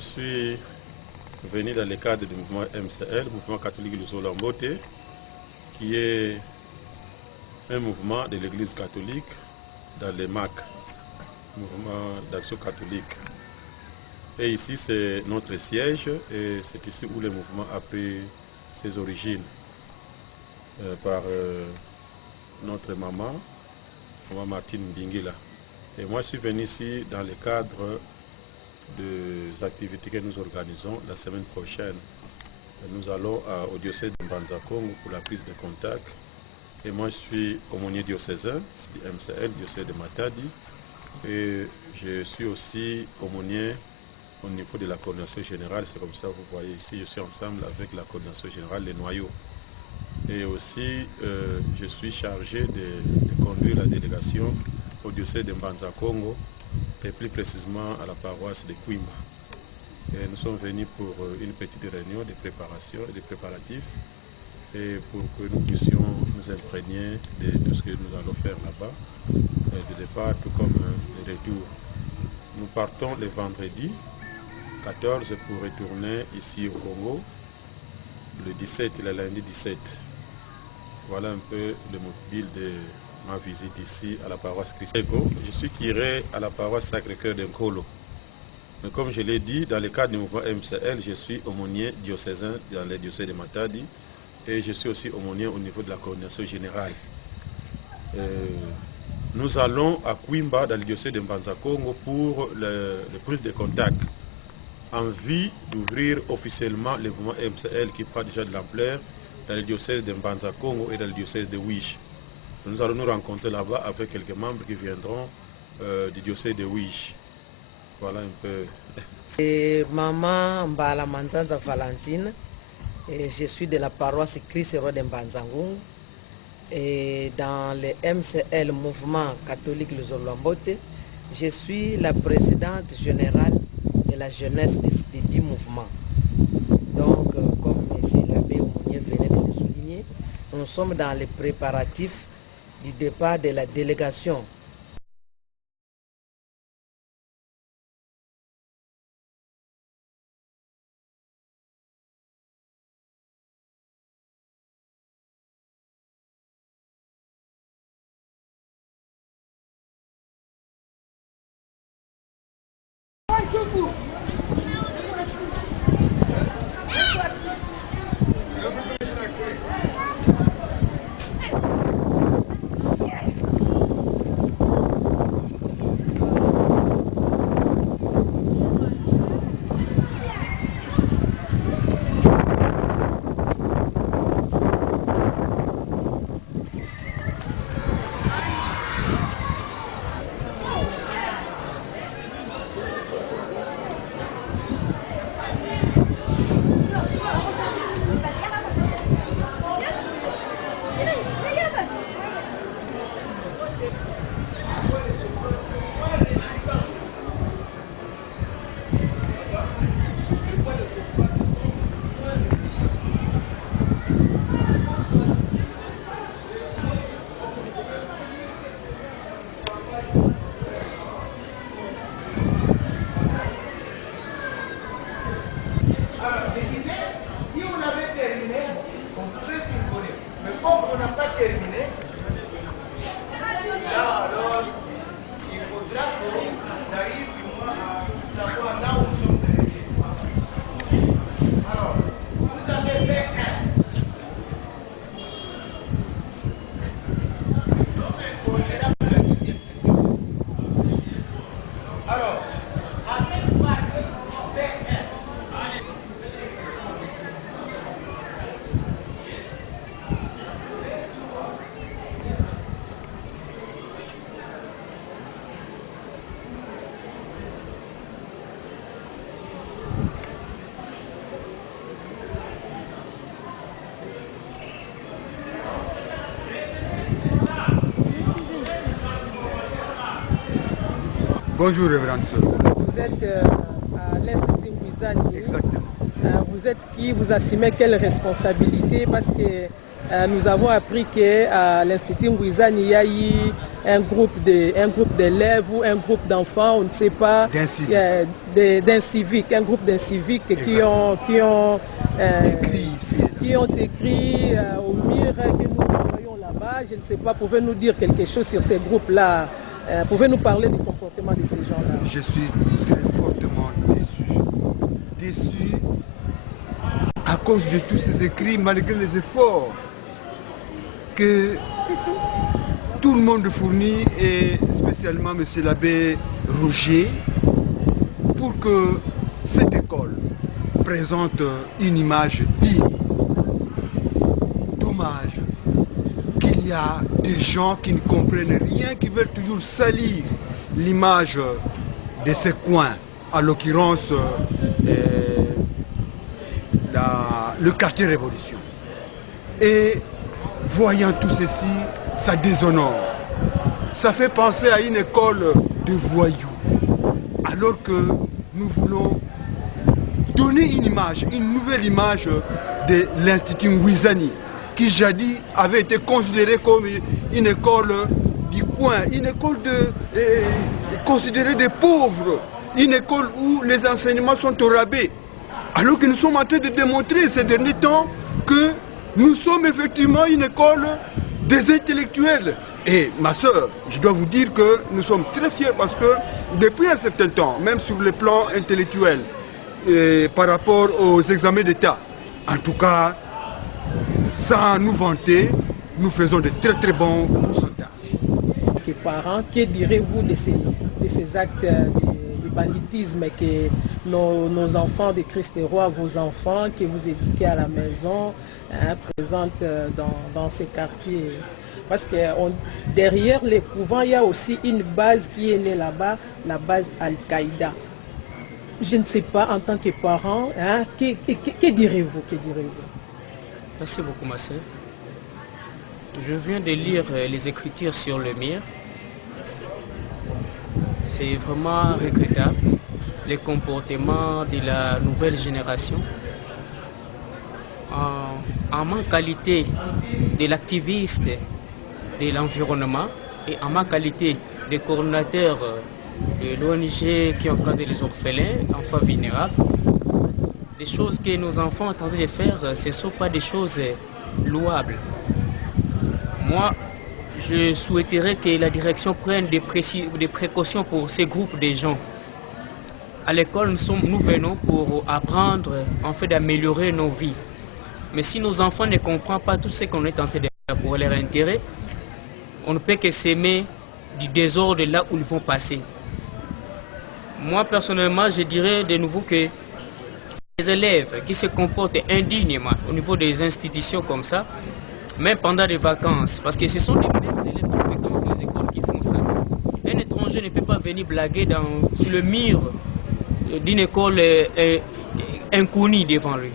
suis venu dans le cadre du mouvement MCL, Mouvement catholique Luso Lambote, qui est un mouvement de l'Église catholique dans les MAC, Mouvement d'action catholique. Et ici, c'est notre siège et c'est ici où le mouvement a pris ses origines par notre maman Martine Mbingila. Et moi, je suis venu ici dans le cadre des activités que nous organisons la semaine prochaine. Nous allons au diocèse de Mbanza-Kongo pour la prise de contact. Et moi, je suis aumônier diocésain du MCL, diocèse de Matadi. Et je suis aussi aumônier au niveau de la coordination générale. C'est comme ça, vous voyez ici, je suis ensemble avec la coordination générale, les noyaux. Et aussi, je suis chargé de conduire la délégation au diocèse de Mbanza-Kongo, et plus précisément à la paroisse de Kwimba. Et nous sommes venus pour une petite réunion de préparation et de préparatifs, et pour que nous puissions nous imprégner de tout ce que nous allons faire là-bas, de départ tout comme le retour. Nous partons le vendredi 14 pour retourner ici au Congo, le 17, le lundi 17. Voilà un peu le mobile de ma visite ici à la paroisse Christ. Je suis curé à la paroisse Sacré-Cœur de Nkolo. Mais comme je l'ai dit, dans le cadre du mouvement MCL, je suis aumônier diocésain dans le diocèse de Matadi et je suis aussi aumônier au niveau de la coordination générale. Nous allons à Kwimba dans le diocèse de Mbanza-Kongo pour la prise de contact en vue d'ouvrir officiellement le mouvement MCL qui prend déjà de l'ampleur dans le diocèse de Mbanza-Kongo et dans le diocèse de Ouige. Nous allons nous rencontrer là-bas avec quelques membres qui viendront du diocèse de Ouige. Voilà un peu. C'est Maman Mbala Manzanza Valentine. Et je suis de la paroisse Christ Roi de Mbanza-Kongo. Et dans le MCL, Mouvement catholique Luso Lambote, je suis la présidente générale de la jeunesse du mouvement. Donc, comme M. l'abbé Aumonier venait de le souligner, nous sommes dans les préparatifs du départ de la délégation. Bonjour, révérende sœur. Vous êtes à l'Institut Wizani. Exactement. Vous êtes qui? Vous assumez quelle responsabilité? Parce que nous avons appris qu'à l'Institut Wizani, il y a eu un groupe d'élèves ou un groupe d'enfants, on ne sait pas, d'inciviques, un groupe d'inciviques qui ont écrit au mur que nous voyons là-bas. Je ne sais pas, pouvez-vous nous dire quelque chose sur ces groupes-là? Pouvez-nous parler du comportement de ces gens-là? Je suis très fortement déçu à cause de tous ces écrits, malgré les efforts que tout le monde fournit, et spécialement M. l'abbé Roger, pour que cette école présente une image digne. Dommage qu'il y a des gens qui ne comprennent rien, qui veulent toujours salir l'image de ces coins, à l'occurrence le quartier Révolution. Et voyant tout ceci, ça déshonore. Ça fait penser à une école de voyous. Alors que nous voulons donner une image, une nouvelle image de l'Institut Wizani, qui jadis avait été considéré comme une école du coin, une école considérée des pauvres, une école où les enseignements sont au rabais. Alors que nous sommes en train de démontrer ces derniers temps que nous sommes effectivement une école des intellectuels. Et ma soeur, je dois vous dire que nous sommes très fiers parce que depuis un certain temps, même sur le plan intellectuel, par rapport aux examens d'État, en tout cas, sans nous vanter, nous faisons de très très bons pourcentages. Que parents, que direz-vous de ces actes de banditisme que nos enfants de Christ et Roi, vos enfants que vous éduquez à la maison, présentent dans ces quartiers? Parce que derrière les couvents, il y a aussi une base qui est née là-bas, la base Al-Qaïda. Je ne sais pas, en tant que parent, que direz-vous? Merci beaucoup, ma sœur. Je viens de lire les Écritures sur le mur. C'est vraiment regrettable, les comportements de la nouvelle génération. En ma qualité de l'activiste de l'environnement et en ma qualité de coordinateur de l'ONG qui encadre les orphelins, enfants vulnérables, des choses que nos enfants ont tenté de faire, ce ne sont pas des choses louables. Moi, je souhaiterais que la direction prenne des précautions pour ces groupes de gens. À l'école, nous venons pour apprendre, en fait, d'améliorer nos vies. Mais si nos enfants ne comprennent pas tout ce qu'on est tenté de faire pour leur intérêt, on ne peut que s'aimer du désordre là où ils vont passer. Moi, personnellement, je dirais de nouveau que les élèves qui se comportent indignement au niveau des institutions comme ça, même pendant les vacances, parce que ce sont les mêmes élèves qui fréquentent les écoles qui font ça. Un étranger ne peut pas venir blaguer sur le mur d'une école inconnue devant lui.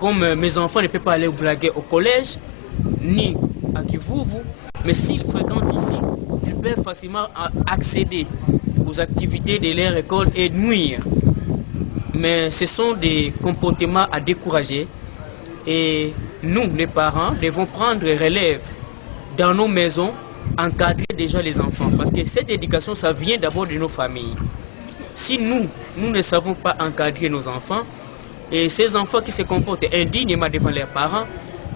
Comme mes enfants ne peuvent pas aller blaguer au collège, ni à Kivuvu, mais s'ils fréquentent ici, ils peuvent facilement accéder aux activités de leur école et nuire. Mais ce sont des comportements à décourager et nous, les parents, devons prendre relève dans nos maisons, encadrer déjà les enfants. Parce que cette éducation, ça vient d'abord de nos familles. Si nous ne savons pas encadrer nos enfants, et ces enfants qui se comportent indignement devant leurs parents,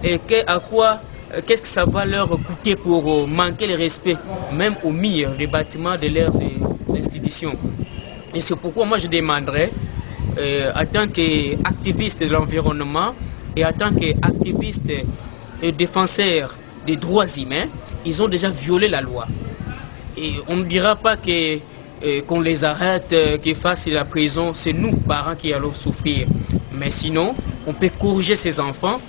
et qu'est-ce que ça va leur coûter pour manquer le respect, même au mur des bâtiments de leurs institutions. Et c'est pourquoi moi je demanderais, en tant qu'activiste de l'environnement et en tant qu'activiste et défenseur des droits humains, ils ont déjà violé la loi. Et on ne dira pas qu'on les arrête, qu'ils fassent la prison, c'est nous, parents, qui allons souffrir. Mais sinon, on peut corriger ces enfants,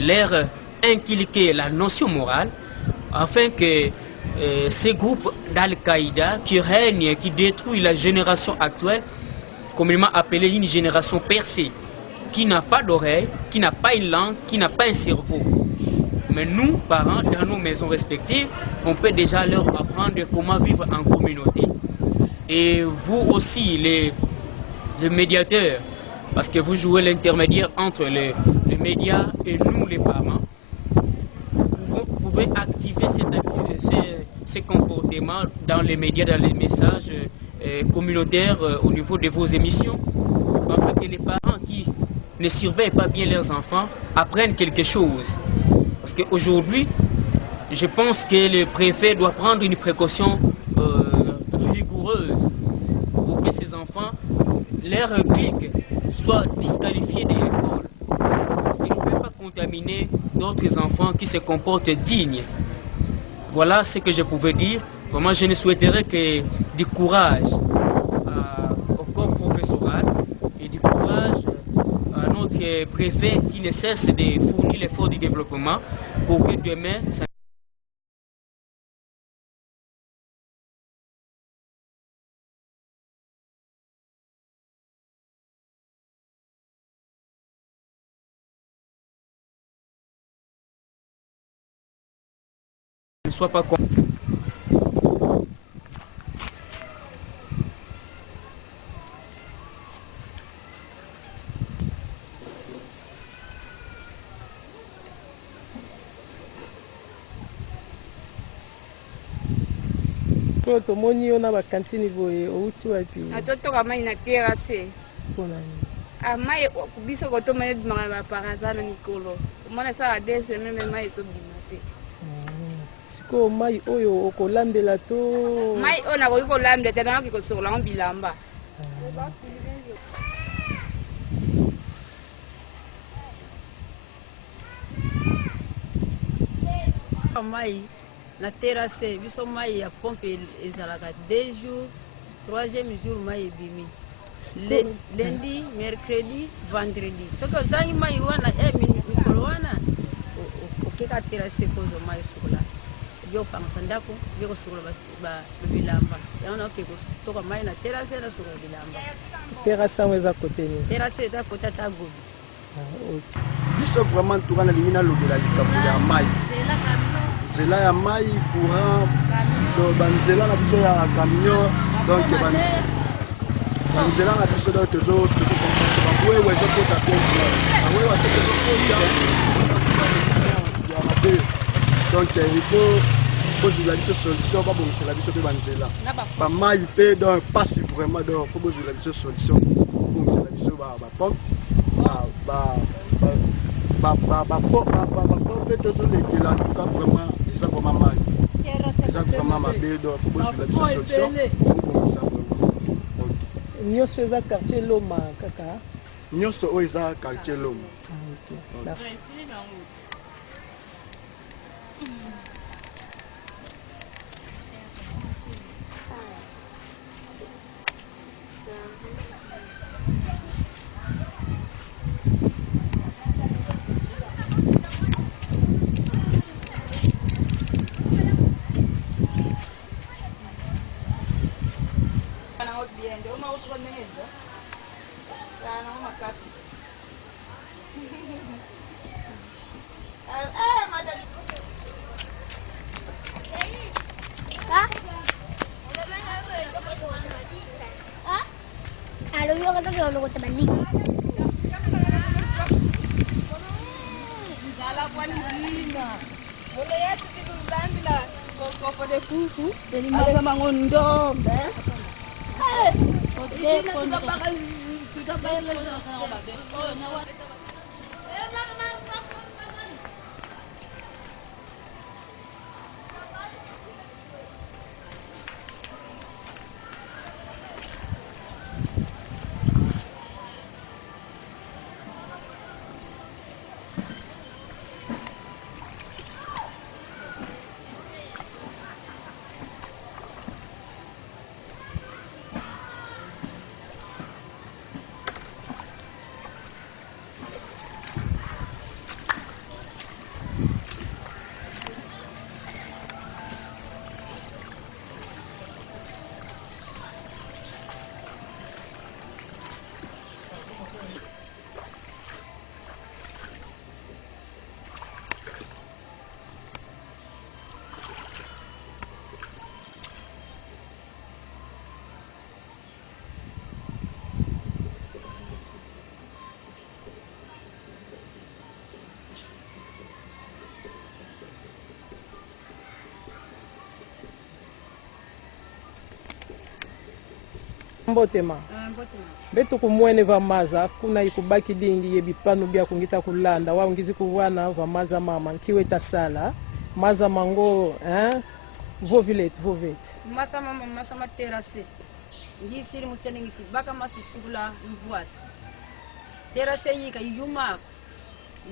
leur inculquer la notion morale, afin que ces groupes d'Al-Qaïda qui règnent, qui détruisent la génération actuelle, communément appelée une génération percée, qui n'a pas d'oreille, qui n'a pas une langue, qui n'a pas un cerveau. Mais nous, parents, dans nos maisons respectives, on peut déjà leur apprendre comment vivre en communauté. Et vous aussi, les médiateurs, parce que vous jouez l'intermédiaire entre les médias et nous les parents. Vous pouvez activer ces comportements dans les médias, dans les messages communautaires au niveau de vos émissions, afin que les parents qui ne surveillent pas bien leurs enfants apprennent quelque chose. Parce qu'aujourd'hui, je pense que le préfet doit prendre une précaution rigoureuse pour que ces enfants, leur clique, soient disqualifiés de l'école. Parce qu'ils ne peuvent pas contaminer d'autres enfants qui se comportent dignes. Voilà ce que je pouvais dire. Vraiment, je ne souhaiterais que du courage au corps professoral et du courage à notre préfet qui ne cesse de fournir l'effort du développement pour que demain, ça ne soit pas comme... Po tomoni yo na bakantini boye outi wapi atotoka mai na terase mpona nini mai biso kotoma ebimaka baparaza na mikolo omona esala 2 semaines me mai ezobima te sikoyo mai oyo okolambela to mai oyo nakoki kolambela te nayoki kosokola ngo bilamba mai na terrasse biso mai ya pompe ezalaka 2 jours 3e jour mai ebimi lundi mercredi vendredi soki ozangi mai wana mikolo wana okeka terrasse kozwa mai sokola biopangisa ndako biokosokola bilamba yango naoke kotoka mai na terrasse nasokola bilamba terrasse yango eza kote nini terrasse eza kote ata gobi biso vraiment toka nalingi nalobela likambo ya mai nzela ya mai courant banzela na biso ya camion donc banzela na biso donc bawewe ezokota te bawewe ezokota ya mabe donc il faut bozwela biso solution babongisela biso mpe banzela bamai mpe donc pasi vraiment donc faut bozwela biso solution babongisela biso bapompe bapompe tozolekela tuka vraiment eza vraiment mal eza vraiment mabe donc faut bozwela biso solution bobongisa nyonso eza quartier loma kaka nyonso oyo eza quartier loma Mbotema. Betu kumwene vamaza kuna ikubaki dingi yebipanu bia kungita kulanda wa ungizi kuwana vamaza mama nkiwe tasala maza mango vovilet masa mama masa materase ngisiri musene ngisi baka masi sugula mvuat terase yika yuma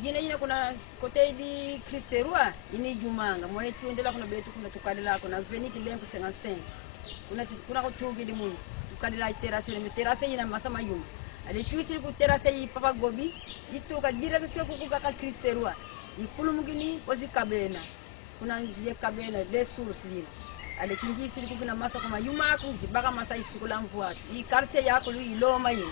yine kuna kote di Kristerua ini jumanga moe tuendela kuna betu kuna tukadela kuna veniki lempo 55 kuna kutugi di mungu tukadela terase yina masa mayuma ale tuisiri ku terase yi papa gobi itu ka direksio ku ka Kristerua ikulu mugini ozi kabena kuna nzie kabena de sursi ale kingi siri ku kuna masa kuma yuma ku baka masa isukula mvuat i quartier yako lu iloma yi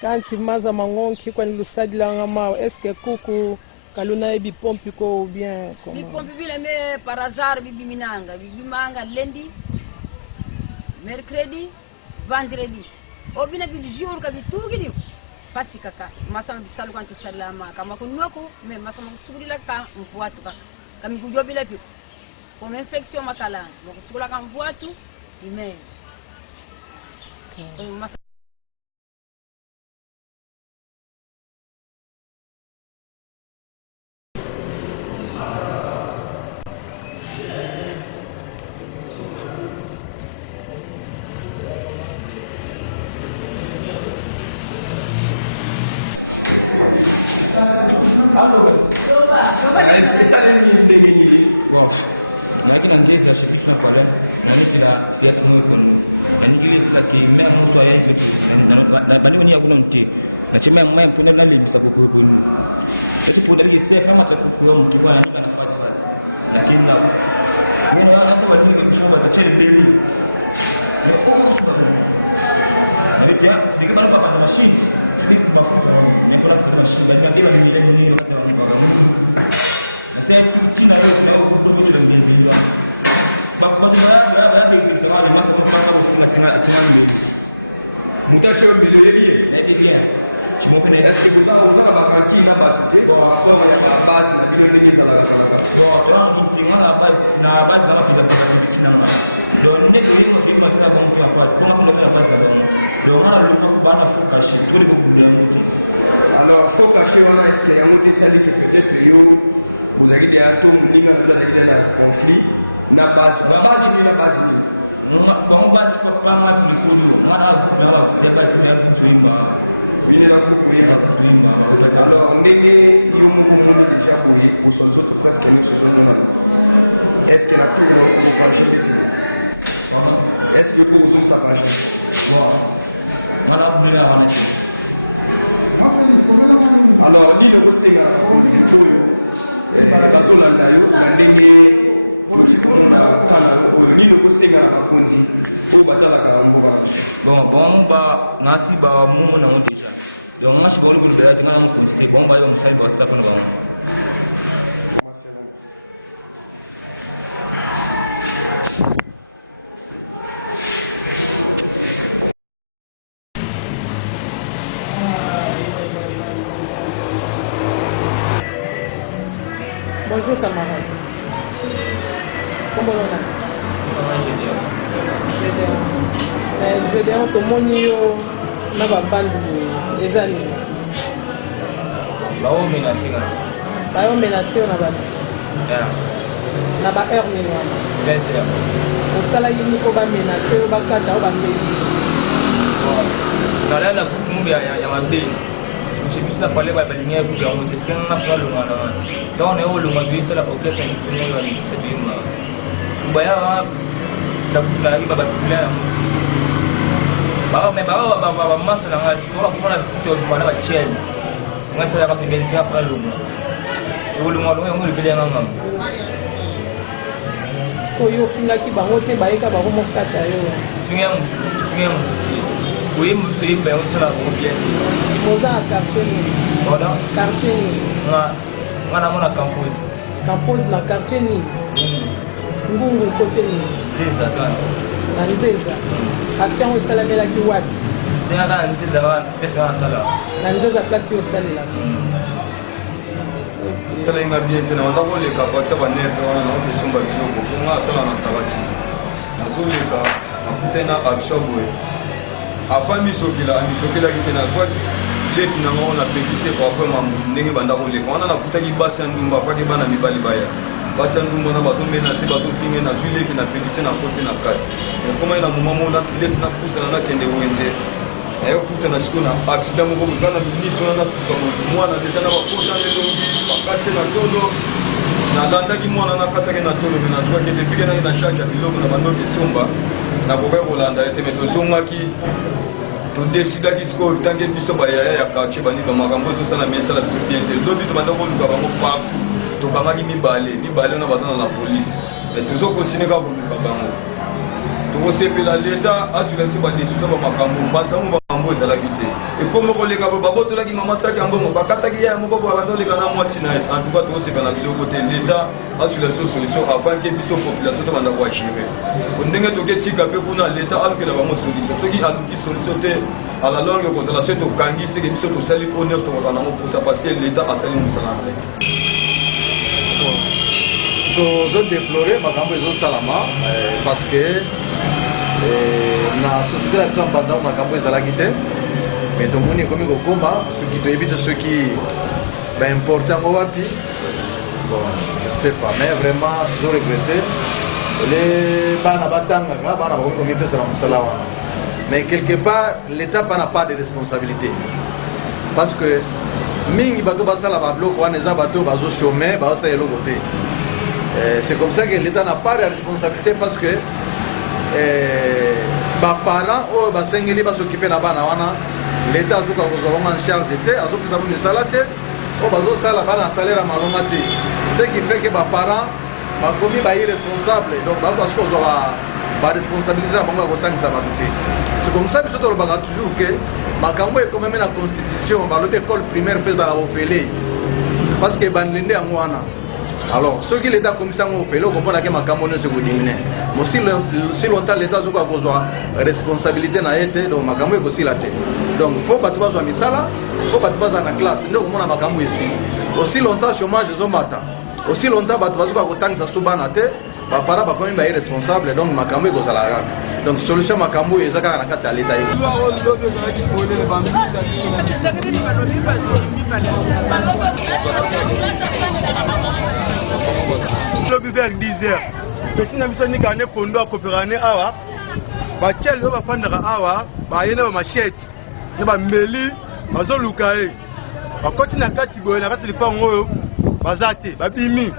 kanti maza mangonki kwa nilusadila ngamao eske kuku kaluna ebi pompi ko ou bien comment bi pompi bile me par hasard bibi manga lundi mercredi vendredi obina bil jour ka bitugidi pasi kaka masa bisalu kan to salama kama kunoko me masa makusugula ka mvuatu kaka kami kujobila pi comme infection makala makusugula ka mvuatu ime masa Nachimia mwe mpenda na lebisa kwa kuni. Eti poda ni safe kama cha kwa mtu kwa nini nafasi basi. Lakini na wewe wana kwa nini kumshoma na chele deni. Ndio nikibana kwa machine, sisi kubafunza ni kwa machine ndio ndio ni ile ndio kwa. Na sasa tina wewe na ndugu tu ndio. Sasa kwa ndio baada ya kitu wale mambo kwa tina. Mutacho bilele ndio. Chimokena ila siku za bakantini hapa tendo kwa ya basi na vile vile za la ndio mkimana basi na basi kama pia kwa kitina ndio ndio hiyo kitu sana kwa mtu hapa kuna kuna basi ndio maana lugha bana focus tuli kwa kudia mtu alors focus wana est que on essaie de peut-être yo vous avez des atomes ninga la conflit na basi ni basi donc basi kwa bana bikudu maana dawa c'est basi ya kuimba. Alors, on est déjà pour ce jour presque une saison de est-ce que la tour est fâchée? Est-ce que pour vous ça fâche? Alors, ni le conseil la zone d'Andayo, la ligne, ni le conseil à Kondi. Bon, bon, bah, nasi bah, mon nom déjà. Donc, moi, je suis venu pour le faire, je vais vous dire, je vais vous dire, bonjour camarade. Comment on a? Gédéon, tomoni yo na babandu eza nini? Bao menacé nga. Bao menacé na ba? Yeah. Na ba heure nini wana? 20 heures. Osala yini ko ba menacé o bakata o ba mbeli? Na la vumu ya mabeni. Je suis là parler ba balinga ku ya mo te senga fa lo ngana. Donc ne o lo ngadu isala okesa ni sunyo yo ni sedima. Subaya la kula iba basibila. Mais bah massa na ngasi kwa kuna vitisho mwana wa chel ngasa la bakibeli tia fa lunga so lunga lo yango libele nganga ko yo finga ki bango te baeka ba mo kata yo finga oui monsieur il ben on sera bien moza quartier ni voilà quartier ni ngana mona campus na quartier ni ngungu kote ni zeza na nzeza action osalamela ki wapi sina kana nzeza wana pesa sala na nzeza place osalela kala inga bien tena ndako le ka kwa sababu nefe wana na kusumba biloko kunga sala na sabati nazoleka nakutani na action boye afin misokela amisokelaki te nazwa leki nango napekise par rapport ndenge banda koleka wana nakutaki basi ya ndumba afaki bana mibali baya basi ya ndumba na bazomenase bazofinge nazwi leki napekise nakoti na kati ekomai na moma mona ndeti napusana nakende wenze naye kuta na siko na accident moko bokana miniti wana nafuka mwana deja na bakota ndenge bakati na tolo nalandaki mwana nakataki na tolo me nazwaki ete fike nange na charge ya biloko na bandoki esomba nakokaki kolanda ete me tozongaki todesidaki sikoyo tanke biso bayaya ya quartier bandi bamakambo ezosala mesala biso bien te lobi tobanda koluka bango paku tokangaki mibale wana baza na polise me tozokontinue kaka koluka bango tokosepela leta azwila biso badesizio bamakambo bansango makambo ezalaki te ekomi koleka po babotolaki mama saki ya mbongo bakataki yaya moko babanda oleka na mwasi na en tout cas tokosepela na biloko te leta azwila biso solution afin ke biso population tobanda koagire ndenge toketika mpe kuna leta alukela bango solution soki aluki solution te à la longue kozala so tokangi seke biso tosali honneur tokozala nango mposa parce que leta asali mosala na ye tozodeplore makambo ezosalama parce que na société na biso ya mbanda makambo ezalaki te mais tomoni ekomi kokoma soki toyebi te soki baimporte yango wapi bon je ne sais pas mais vraiment tozoregrete le bana batangaka bana bakomi komipesana mosala wana mais quelque part l'état n'a pas de responsabilité parce que mingi bato basala babiloko wana eza bato bazochome bazosala eloko te c'est comme ça que l'état n'a pas de responsabilité parce que baparents oyo basengeli basokipe na bana wana l'état azoka kozwa bango en charge te azopesa bango misala te oyo bazosala bana salaire ya malonga te ce qui fait que baparents bakomi bairresponsable donc bakoki kozwa baresponsabilité na bango ya kotangisa bato te c'est comme ça biso tolobaka toujours que makambo ekomami na constitution balobi école primaire mpe ezala ofele parce que bandende yango wana alors soki l'état akomisi yango ofele okomponake makambo nyonso ekodimine mais si longtemps l'état azokoka kozwa responsabilité na ye te donc makambo ekosila te donc faut bato bazwa misala faut bato bazala na classe nde okomona makambo esili aussi longtemps chômage ezomata aussi longtemps bato bazokoka kotangisa so bana te bapara bakomi bairresponsable donc makambo ekozala kaka donc solution makambo eza kaka na kati ya leta ye lobi vers 10h petit na biso nika ne pondo akopérane awa batiel oyo bafandaka awa baye na bamachete na bambeli bazoluka ye bakoti na kati boye na kati lipango oyo baza te babimi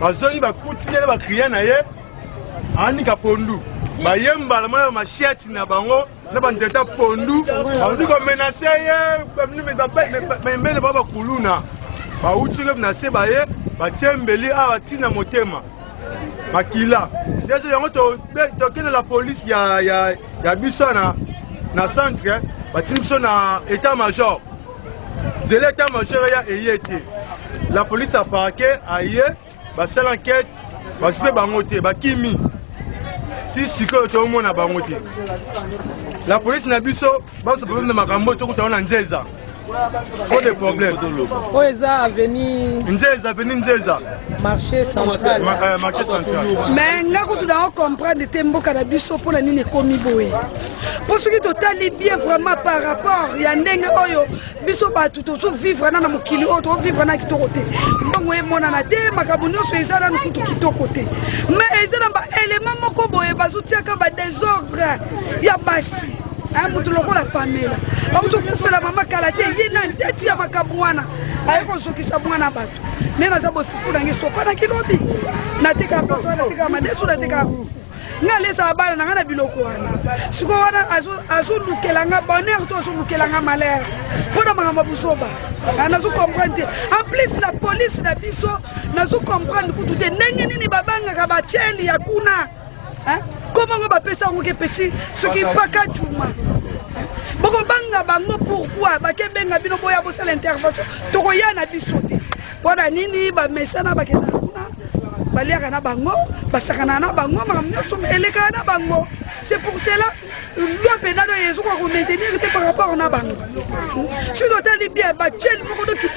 bazongi bakutinele bakria na ye anika pondu bayembala mwana bamachete na bango na bandeta pondu bazi komenase ye mbele bao bakuluna bauti na se baye batie mbeli awa tina motema makila ndese yango tokende la police ya biso na centre batini biso na état major zele état major ya eye te la police aparke aye basala enquête basipe bango te bakimi ti sikoyo tomona bango te la police na biso baso problème na makambo tokuta wana nzeza trop de problèmes. Oeza avenue Nzeza. Marché central. Marché central. Mais ngako tu dois comprendre tembo kana biso pona nini komi boye. Parce que totali bien vraiment par rapport ya ndenge oyo biso batu to vivre na mokili oyo to vivre na kitoko te. Mbongo e mona na te makabu nyonso ezala na kutu kitoko te. Mais ezala ba élément moko boye bazutiaka ba désordre ya basi. Mutu lokola Pamela auto kufela mama kala te yena ndeti ya makabwana ayeko zokisa mwana bato nena zabo fufu nange sopa na kilobi natika personne natika madesu natika fufu ngalesa abana nanga na biloko wana siko wana azo lukelanga bonheur to azo lukelanga malheur pona mama busoba anazo comprendre en plus la police na biso nazo comprendre kutu te ndenge nini babanga ka bacheli ya kuna comment on va passer un petit ce qui pas qu'à Juma. Boko banga bango pourquoi ba ke benga bino boya bosa l'intervention to ko yana bisote. Pona nini ba mesana ba kena kuna baliaka na bango basakana na bango makamnyo so eleka na bango. C'est pour cela loi pénale yezo ko maintenir par rapport na bango. Si total bien ba chel moko doki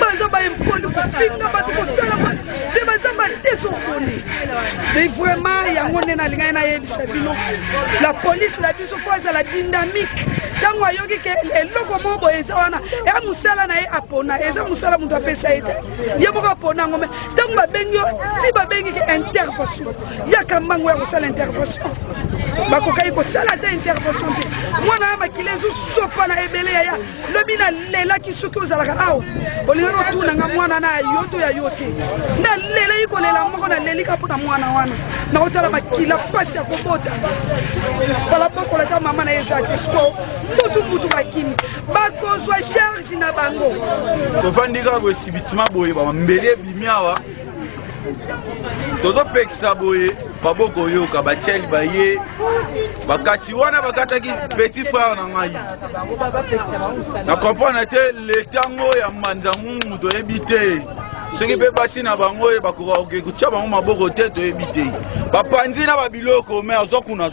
bazamba impoli ko finga ba to sala ba de bazamba désordonné. Mais vraiment il y a yango nde nalingai nayebisa bino la police na biso fo ezala dynamique ntango ayoki ke eloko moko boye eza wana eya mosala na ye apona eza mosala moto apesa ye te ye moko apona yango me ntango babengi yo ti babengi ke intervention yaka mbango ya kosala intervention bakokai kosala te intervention te mwana ya makili ezosopa na ebele yaya lobi nalelaki soki ozalaka awa olingi kotunanga mwana na yo to ya yo te nalelaki kolela moko nalelika mpo na mwana wana nakotala makila mpasi ya kobota fala bokola ta mama na ye eza te siko mutu bakimi bakozwa charge na bango tofandika boye sibitima boye bambeli ebimi awa tozopekisa boye baboko oyoka batieli baye bakati wana bakataki petit frère na ngai na comprendre te letango ya Mbanzangungu toyebi te soki mpe basi na bango bakoka kotya bango maboko te toyebi te bapanzi na babiloko me azokuna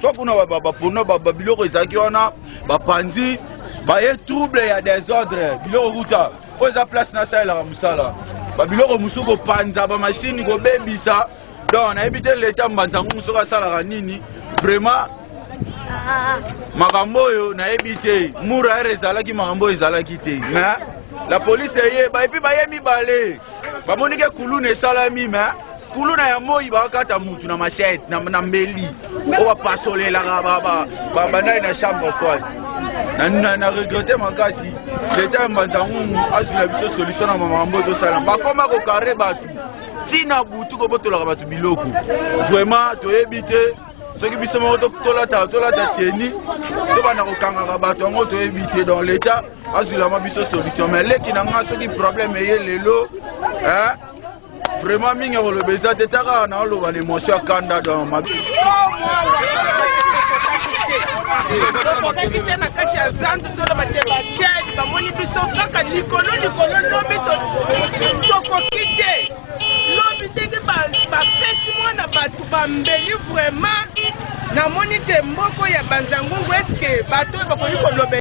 bapona babiloko ezalaki wana bapanzi baye trouble ya désordre biloko kuta oyo eza place nasalelaka mosala babiloko mosusu kopanza bamashini kobebisa donc nayebi te leta Mbanzangungu soki asalaka nini vraiment makambo oyo nayebi te mura ere ezalaki makambo oyo ezalaki te mais la police eyeba epuis baye mibale bamoni ke kuluna esalami me kuluna ya moi bakata mutu na machete na mbeli oyo bapasolelaka bandai na chambre froide na regrete makasi leta ya Mbanzangungu azwila biso solution na makambo oyo tosala bakoma kokare bato ntina butu kobotolaka bato biloko vraiment toyebi te soki biso moko tolata teni tobanda kokangaka bato yango toyebi te dans l'état azwilama biso solution mais leki na nga soki problème eye lelo vraiment mingi koloba eza te taka na oloba na émotion ya kanda dans tokokaki te na kati ya zandu toloba te bachedi bamoni biso kaka likolo lobi tokoki te lobi ndenge bapesi mwana bato bambeli vraiment namoni te mboko ya Mbanzangungu eske bato oyo bakoki koloba